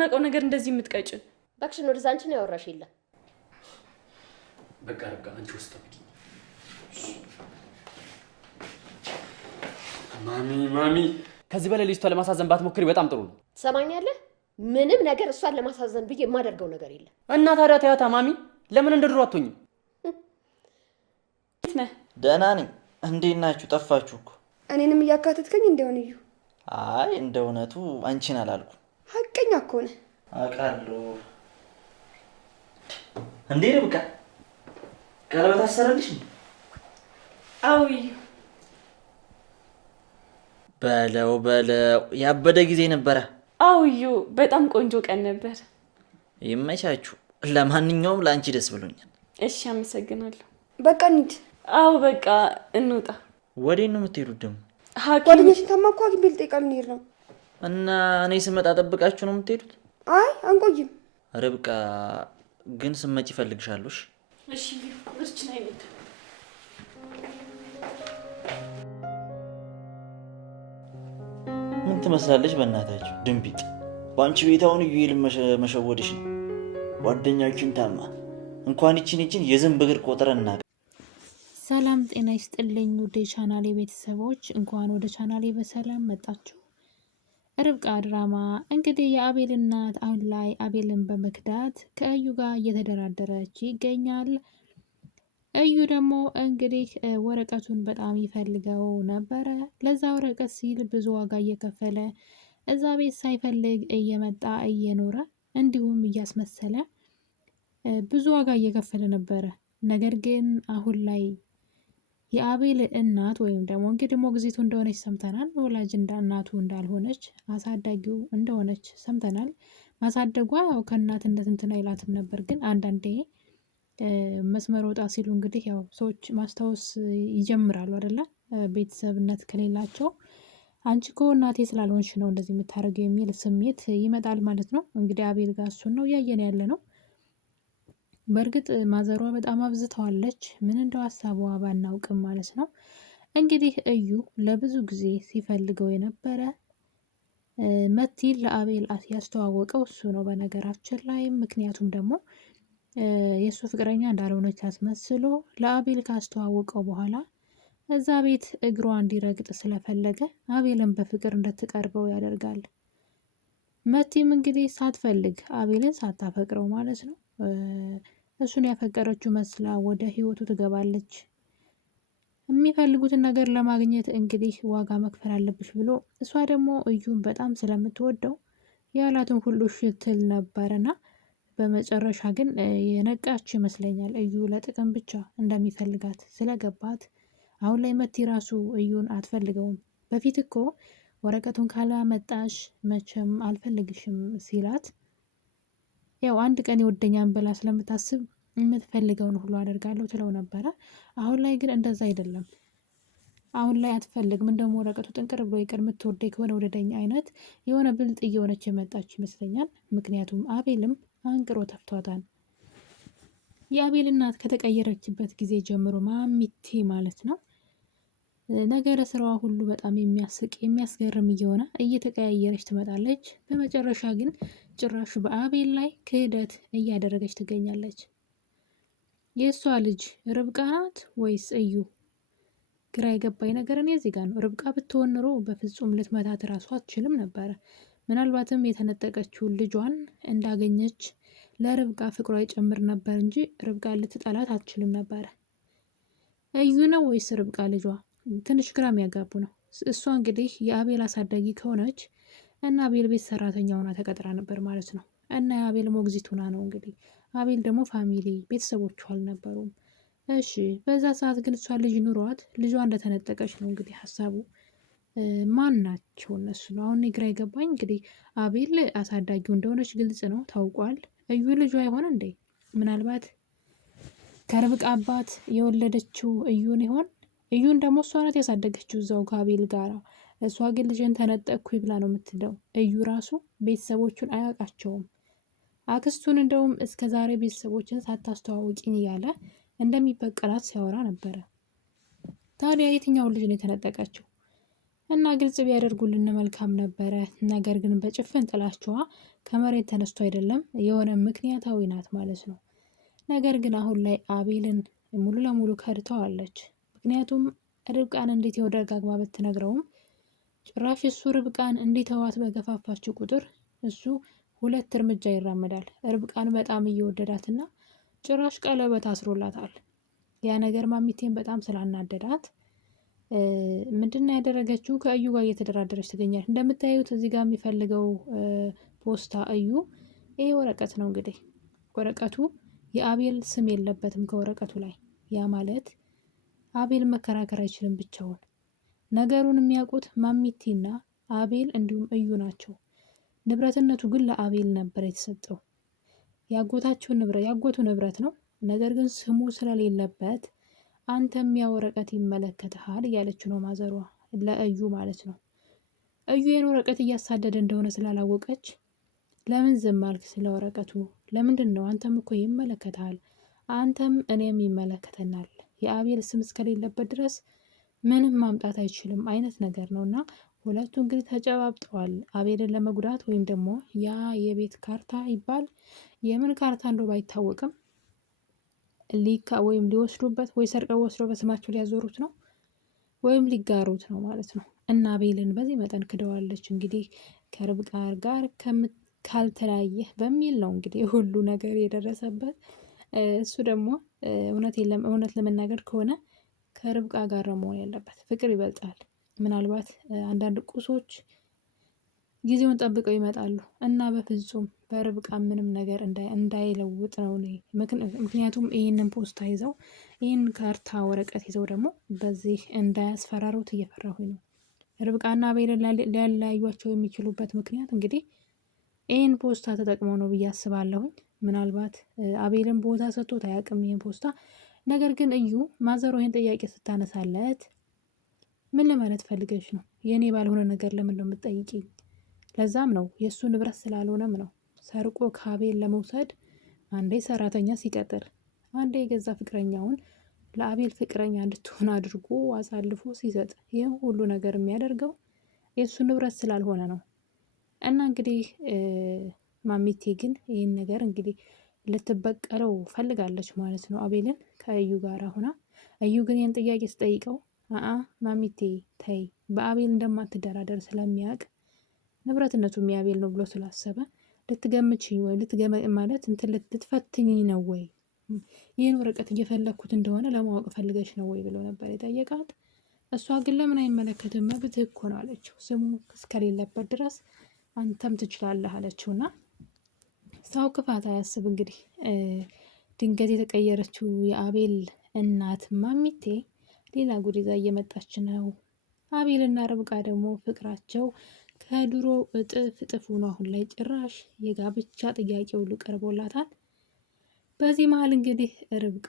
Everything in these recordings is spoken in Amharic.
በማናውቀው ነገር እንደዚህ የምትቀጭን? ባክሽን ወደዛ አንቺ ነው ያወራሽ የለ። በቃ አንቺ ውስጥ ጠብቂ። ማሚ ከዚህ በላይ ልጅቷ ለማሳዘን ባትሞክሪ በጣም ጥሩ ነው። ትሰማኛለህ? ምንም ነገር እሷን ለማሳዘን ብዬ የማደርገው ነገር የለም። እና ታዲያ ተያታ ማሚ ለምን እንደድሮ አትሆኝም? ነህ? ደህና ነኝ። እንዴት ናችሁ? ጠፋችሁ እኮ። እኔንም እያካተትከኝ እንደሆነ እዩ። አይ እንደ እውነቱ አንቺን አላልኩ። ሀቀኛ እኮ ነህ። አውቃለሁ። እንዴ ርብቃ ቀለበት አሰረልሽ? አዎ እዩ። በለው ያበደ ጊዜ ነበረ። አዎ እዩ፣ በጣም ቆንጆ ቀን ነበር። ይመቻችሁ። ለማንኛውም ለአንቺ ደስ ብሎኛል። እሺ አመሰግናለሁ። በቃ እንሂድ። አዎ በቃ እንውጣ። ወዴት ነው የምትሄዱት ደግሞ? ጓደኛሽን ታማ እኮ ሐኪም ቤት ልጠይቃት ልንሄድ ነው። እና እኔ ስመጣ ጠብቃችሁ ነው የምትሄዱት? አይ አንቆይም። ርብቃ ግን ስመጪ እፈልግሻለሁ። እሺ እርችን አይነት ምን ትመስላለች በእናታችሁ ድንቢጥ። በአንቺ ቤት አሁን እዩል መሸወድሽ ነው። ጓደኛችን ታማ እንኳን ይችን የዝንብ እግር ቆጥረና። ሰላም ጤና ይስጥልኝ ውድ ቻናሌ ቤተሰቦች፣ እንኳን ወደ ቻናሌ በሰላም መጣችሁ። ርብቃ ድራማ እንግዲህ የአቤል እናት አሁን ላይ አቤልን በመክዳት ከእዩ ጋር እየተደራደረች ይገኛል። እዩ ደግሞ እንግዲህ ወረቀቱን በጣም ይፈልገው ነበረ። ለዛ ወረቀት ሲል ብዙ ዋጋ እየከፈለ እዛ ቤት ሳይፈልግ እየመጣ እየኖረ እንዲሁም እያስመሰለ ብዙ ዋጋ እየከፈለ ነበረ። ነገር ግን አሁን ላይ የአቤል እናት ወይም ደግሞ እንግዲህ ሞግዚቱ እንደሆነች ሰምተናል። ወላጅ እናቱ እንዳልሆነች አሳዳጊው እንደሆነች ሰምተናል። ማሳደጓ ያው ከእናትነት እንትን አይላትም ነበር፣ ግን አንዳንዴ መስመር ወጣ ሲሉ እንግዲህ ያው ሰዎች ማስታወስ ይጀምራሉ አይደለ? ቤተሰብነት ከሌላቸው አንቺ እኮ እናቴ ስላልሆንሽ ነው እንደዚህ የምታደርገው የሚል ስሜት ይመጣል ማለት ነው። እንግዲህ አቤል ጋር እሱን ነው እያየን ያለ ነው። በእርግጥ ማዘሯ በጣም አብዝተዋለች። ምን እንደው ሀሳቧ ባናውቅም ማለት ነው። እንግዲህ እዩ ለብዙ ጊዜ ሲፈልገው የነበረ መቲን ለአቤል ያስተዋወቀው እሱ ነው በነገራችን ላይ። ምክንያቱም ደግሞ የእሱ ፍቅረኛ እንዳልሆነች አስመስሎ ለአቤል ካስተዋወቀው በኋላ እዛ ቤት እግሯ እንዲረግጥ ስለፈለገ አቤልን በፍቅር እንድትቀርበው ያደርጋል። መቲም እንግዲህ ሳትፈልግ አቤልን ሳታፈቅረው ማለት ነው እሱን ያፈቀረችው መስላ ወደ ህይወቱ ትገባለች። የሚፈልጉትን ነገር ለማግኘት እንግዲህ ዋጋ መክፈል አለብሽ ብሎ እሷ ደግሞ እዩን በጣም ስለምትወደው ያላትን ሁሉ ሽትል ነበርና በመጨረሻ ግን የነቃች ይመስለኛል። እዩ ለጥቅም ብቻ እንደሚፈልጋት ስለገባት አሁን ላይ መቲ ራሱ እዩን አትፈልገውም። በፊት እኮ ወረቀቱን ካላመጣሽ መቼም አልፈልግሽም ሲላት ያው አንድ ቀን ይወደኛል ብላ ስለምታስብ የምትፈልገውን ሁሉ አደርጋለሁ ትለው ነበረ። አሁን ላይ ግን እንደዛ አይደለም። አሁን ላይ አትፈልግም። እንደውም ወረቀቱ ጥንቅር ብሎ ይቅር፣ የምትወደኝ ከሆነ ወደደኝ አይነት የሆነ ብልጥ እየሆነች የመጣች ይመስለኛል። ምክንያቱም አቤልም አንቅሮ ተፍቷታል። የአቤል እናት ከተቀየረችበት ጊዜ ጀምሮ ማሚቴ ማለት ነው ነገረ ስራዋ ሁሉ በጣም የሚያስቅ የሚያስገርም እየሆነ እየተቀያየረች ትመጣለች። በመጨረሻ ግን ጭራሽ በአቤል ላይ ክህደት እያደረገች ትገኛለች። የእሷ ልጅ ርብቃ ናት ወይስ እዩ? ግራ የገባኝ ነገር እኔ እዚህ ጋር ነው። ርብቃ ብትሆን ኑሮ በፍጹም ልትመታት እራሷ አትችልም ነበረ። ምናልባትም የተነጠቀችውን ልጇን እንዳገኘች ለርብቃ ፍቅሯ ይጨምር ነበር እንጂ ርብቃ ልትጠላት አትችልም ነበረ። እዩ ነው ወይስ ርብቃ ልጇ? ትንሽ ግራ የሚያጋቡ ነው። እሷ እንግዲህ የአቤል አሳዳጊ ከሆነች እና አቤል ቤት ሰራተኛ ሆና ተቀጥራ ነበር ማለት ነው። እና የአቤል ሞግዚት ሆና ነው እንግዲህ። አቤል ደግሞ ፋሚሊ ቤተሰቦቿ አልነበሩም። እሺ በዛ ሰዓት ግን እሷ ልጅ ኑሯት ልጇ እንደተነጠቀች ነው እንግዲህ ሀሳቡ። ማን ናቸው እነሱ ነው አሁን ግራ የገባኝ። እንግዲህ አቤል አሳዳጊው እንደሆነች ግልጽ ነው ታውቋል። እዩ ልጇ ይሆን እንዴ? ምናልባት ከርብቃ አባት የወለደችው እዩን ይሆን? እዩን ደግሞ እሷ ናት ያሳደገችው እዛው ከአቤል ጋር። እሷ ግን ልጅን ተነጠቅኩ ብላ ነው የምትለው። እዩ ራሱ ቤተሰቦቹን አያውቃቸውም። አክስቱን እንደውም እስከ ዛሬ ቤተሰቦችን ሳታስተዋውቂኝ እያለ እንደሚበቀላት ሲያወራ ነበረ። ታዲያ የትኛውን ልጅ ነው የተነጠቀችው? እና ግልጽ ቢያደርጉልን መልካም ነበረ። ነገር ግን በጭፍን ጥላቸዋ ከመሬት ተነስቶ አይደለም የሆነ ምክንያታዊ ናት ማለት ነው። ነገር ግን አሁን ላይ አቤልን ሙሉ ለሙሉ ከድተዋለች። ምክንያቱም ርብቃን እንዴት ደጋግማ ብትነግረውም ጭራሽ እሱ ርብቃን እንዲተዋት በገፋፋችው ቁጥር እሱ 2 እርምጃ ይራመዳል። ርብቃን በጣም እየወደዳትና ጭራሽ ቀለበት አስሮላታል። ያ ነገር ማሚቴን በጣም ስላናደዳት ምንድነው ያደረገችው? ከእዩ ጋር እየተደራደረች ትገኛለች። እንደምታዩት እዚህ ጋር የሚፈልገው ፖስታ እዩ ይሄ ወረቀት ነው። እንግዲህ ወረቀቱ የአቤል ስም የለበትም ከወረቀቱ ላይ። ያ ማለት አቤል መከራከር አይችልም ብቻውን። ነገሩን የሚያውቁት ማሚቴና አቤል እንዲሁም እዩ ናቸው። ንብረትነቱ ግን ለአቤል ነበር የተሰጠው። ያጎቱ ንብረት ነው። ነገር ግን ስሙ ስለሌለበት አንተም ያ ወረቀት ይመለከትሃል እያለች ነው ማዘሯ ለእዩ ማለት ነው። እዩ ይህን ወረቀት እያሳደደ እንደሆነ ስላላወቀች ለምን ዝም አልክ? ስለ ወረቀቱ ለምንድን ነው? አንተም እኮ ይመለከታል፣ አንተም እኔም ይመለከተናል። የአቤል ስም እስከሌለበት ድረስ ምንም ማምጣት አይችልም አይነት ነገር ነው። እና ሁለቱ እንግዲህ ተጨባብጠዋል። አቤልን ለመጉዳት ወይም ደግሞ ያ የቤት ካርታ ይባል የምን ካርታ እንደው ባይታወቅም ወይም ሊወስዱበት ወይ ሰርቀው ወስደው በስማቸው ሊያዞሩት ነው ወይም ሊጋሩት ነው ማለት ነው። እና አቤልን በዚህ መጠን ክደዋለች። እንግዲህ ከርብቃ ጋር ካልተለያየህ በሚል ነው እንግዲህ ሁሉ ነገር የደረሰበት። እሱ ደግሞ እውነት ለመናገር ከሆነ ከርብቃ ጋር ነው መሆን ያለበት። ፍቅር ይበልጣል። ምናልባት አንዳንድ ቁሶች ጊዜውን ጠብቀው ይመጣሉ እና በፍጹም በርብቃ ምንም ነገር እንዳይለውጥ ነው። ምክንያቱም ይህንን ፖስታ ይዘው ይህን ካርታ ወረቀት ይዘው ደግሞ በዚህ እንዳያስፈራሩት እየፈራሁኝ ነው። ርብቃና አቤልን ሊያለያዩቸው የሚችሉበት ምክንያት እንግዲህ ይህን ፖስታ ተጠቅመው ነው ብዬ አስባለሁኝ። ምናልባት አቤልን ቦታ ሰጥቶት አያውቅም ይህን ፖስታ። ነገር ግን እዩ ማዘሮ ይህን ጥያቄ ስታነሳለት ምን ለማለት ፈልገሽ ነው? የእኔ ባልሆነ ነገር ለምን ነው የምትጠይቂኝ? ለዛም ነው የእሱ ንብረት ስላልሆነም ነው ሰርቆ ከአቤል ለመውሰድ አንዴ ሰራተኛ ሲቀጥር፣ አንዴ የገዛ ፍቅረኛውን ለአቤል ፍቅረኛ እንድትሆን አድርጎ አሳልፎ ሲሰጥ፣ ይህ ሁሉ ነገር የሚያደርገው የእሱ ንብረት ስላልሆነ ነው። እና እንግዲህ ማሚቴ ግን ይህን ነገር እንግዲህ ልትበቀለው ፈልጋለች ማለት ነው አቤልን ከእዩ ጋር ሆና። እዩ ግን ይህን ጥያቄ ስጠይቀው ማሚቴ ተይ፣ በአቤል እንደማትደራደር ስለሚያውቅ ንብረትነቱ የአቤል ነው ብሎ ስላሰበ ልትገምችኝ ወይ ልትፈትኝኝ ነው ወይ? ይህን ወረቀት እየፈለግኩት እንደሆነ ለማወቅ ፈልገች ነው ወይ ብሎ ነበር የጠየቃት። እሷ ግን ለምን አይመለከትም መብትህ እኮ ነው አለችው። ስሙ እስከሌለበት ድረስ አንተም ትችላለህ አለችው። እና ሰው ክፋት አያስብ። እንግዲህ ድንገት የተቀየረችው የአቤል እናት ማሚቴ ሌላ ጉድ ይዛ እየመጣች ነው። አቤልና ርብቃ ደግሞ ፍቅራቸው ከድሮ እጥፍ ሆኖ አሁን ላይ ጭራሽ የጋብቻ ጥያቄ ሁሉ ቀርቦላታል። በዚህ መሀል እንግዲህ ርብቃ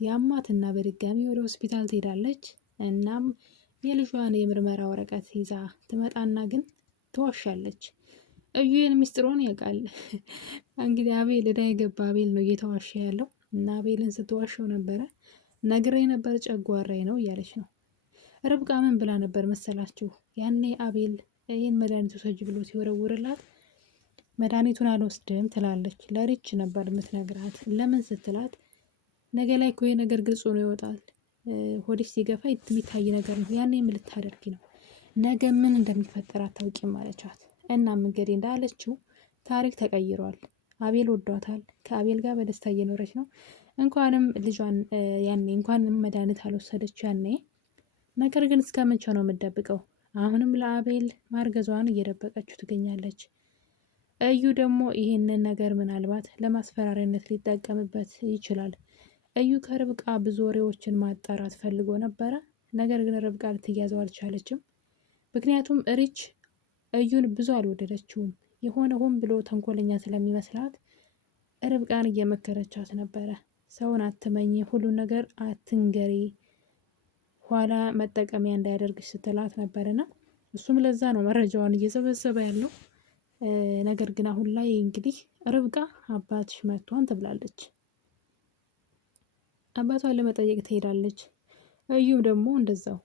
ያማትና በድጋሚ ወደ ሆስፒታል ትሄዳለች። እናም የልጇን የምርመራ ወረቀት ይዛ ትመጣና ግን ትዋሻለች። እዩን ሚስጥሩን ያውቃል። እንግዲህ አቤል እዳ የገባ አቤል ነው እየተዋሸ ያለው እና አቤልን ስትዋሸው ነበረ። ነግሬ ነበር ጨጓራዬ ነው እያለች ነው። ርብቃ ምን ብላ ነበር መሰላችሁ? ያኔ አቤል ይህን መድኃኒት ውሰጅ ብሎ ሲወረውርላት መድኃኒቱን አልወስድም ትላለች። ለሪች ነበር የምትነግራት። ለምን ስትላት ነገ ላይ እኮ ነገር ግልጽ ሆኖ ይወጣል። ሆዲሽ ሲገፋ የሚታይ ነገር ነው። ያኔ ምን ልታደርጊ ነው? ነገ ምን እንደሚፈጠር አታውቂም አለቻት። እናም እንግዲህ እንዳለችው ታሪክ ተቀይሯል። አቤል ወዷታል። ከአቤል ጋር በደስታ እየኖረች ነው። እንኳንም ልጇን ያኔ እንኳንም መድኃኒት አልወሰደች ያኔ። ነገር ግን እስከ መቼ ነው የምትደብቀው? አሁንም ለአቤል ማርገዟን እየደበቀችው ትገኛለች። እዩ ደግሞ ይህንን ነገር ምናልባት ለማስፈራሪያነት ሊጠቀምበት ይችላል። እዩ ከርብቃ ብዙ ወሬዎችን ማጣራት ፈልጎ ነበረ። ነገር ግን ርብቃ ልትያዘው አልቻለችም። ምክንያቱም ሪች እዩን ብዙ አልወደደችውም። የሆነ ሆን ብሎ ተንኮለኛ ስለሚመስላት ርብቃን እየመከረቻት ነበረ። ሰውን አትመኝ፣ ሁሉን ነገር አትንገሪ፣ ኋላ መጠቀሚያ እንዳያደርግሽ ስትላት ነበርና እሱም ለዛ ነው መረጃዋን እየሰበሰበ ያለው። ነገር ግን አሁን ላይ እንግዲህ ርብቃ አባትሽ መቷን ትብላለች። አባቷን ለመጠየቅ ትሄዳለች። እዩም ደግሞ እንደዛው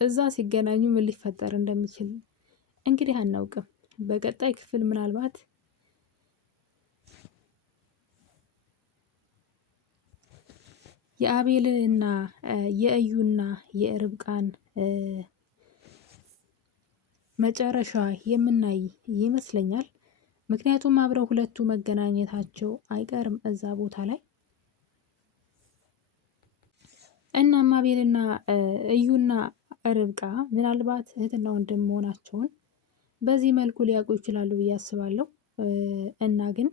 እዛ ሲገናኙ ምን ሊፈጠር እንደሚችል እንግዲህ አናውቅም። በቀጣይ ክፍል ምናልባት የአቤልና የእዩና የርብቃን መጨረሻ የምናይ ይመስለኛል። ምክንያቱም አብረው ሁለቱ መገናኘታቸው አይቀርም እዛ ቦታ ላይ። እናም አቤልና እዩና ርብቃ ምናልባት እህትና ወንድም መሆናቸውን በዚህ መልኩ ሊያውቁ ይችላሉ ብዬ አስባለሁ። እና ግን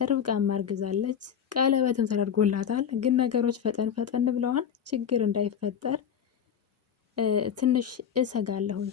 ርብቃም አርግዛለች፣ ቀለበትም ተደርጎላታል። ግን ነገሮች ፈጠን ፈጠን ብለዋል። ችግር እንዳይፈጠር ትንሽ እሰጋለሁኝ።